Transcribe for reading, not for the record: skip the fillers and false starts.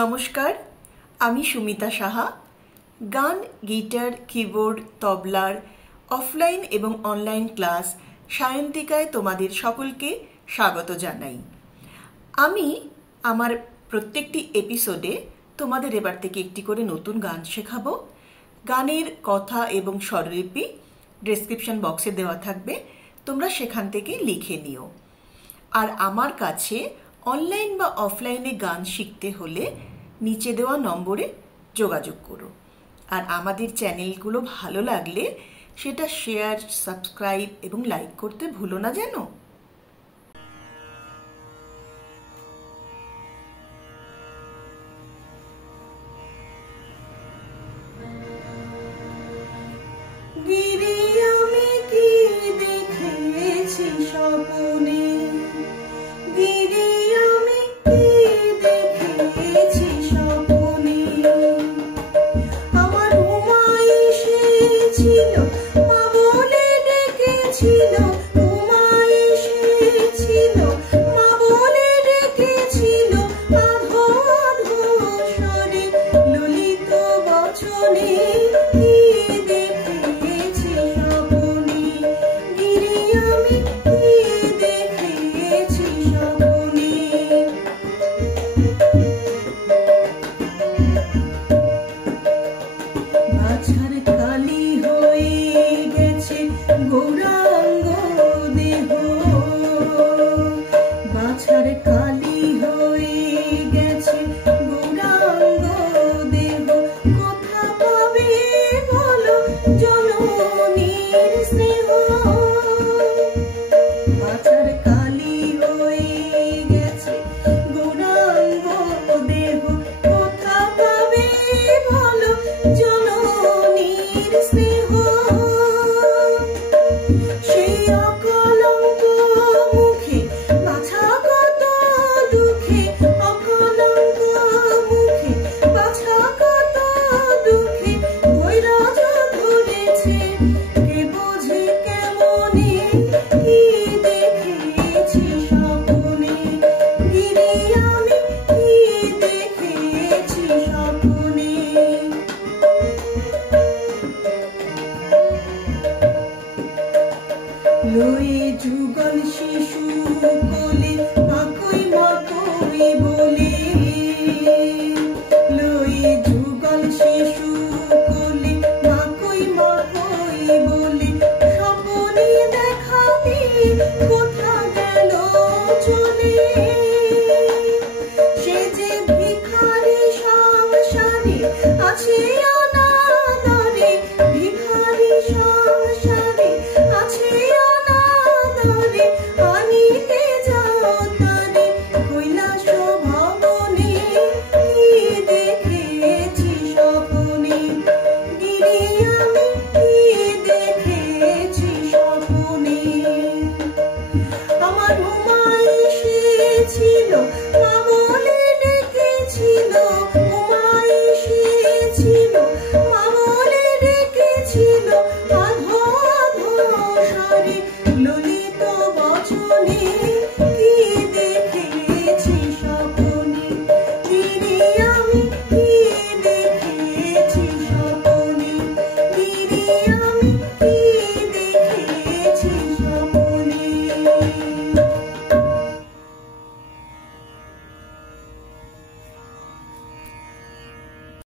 নমস্কার, আমি সুমিতা সাহা। গান, গিটার, কিবোর্ড, তবলার অফলাইন এবং অনলাইন ক্লাস সায়ন্তিকায় তোমাদের সকলকে স্বাগত জানাই। আমি আমার প্রত্যেকটি এপিসোডে তোমাদের এবার থেকে একটি করে নতুন গান শেখাবো। গানের কথা এবং স্বরলিপি ডেসক্রিপশন বক্সে দেওয়া থাকবে, তোমরা সেখান থেকে লিখে নিও। আর আমার কাছে অনলাইন বা অফলাইনে গান শিখতে হলে নিচে দেওয়া নম্বরে যোগাযোগ করো। আর আমাদের চ্যানেলগুলো ভালো লাগলে সেটা শেয়ার, সাবস্ক্রাইব এবং লাইক করতে ভুলো না যেন। গিরি আমি কি দেখেছি স্বপ্নে, গিরি আমি কি দেখেছি স্বপ্নে, আমার ঘুমাই এসেছিল মা বলে ডেকেছিল, ঘুমাই এসেছিল মা বলে ডেকেছিল, আধো আধো স্বরে ললিত বচনে লয়ে যুগল শিশু কোলে মাকই মাকই বলে, লয়ে যুগল শিশু কোলে মাকই মাকই বলে, স্বপ্নে দেখাতে কোথা গেল চলে, সে যে ভিখারি সংসারে আছে।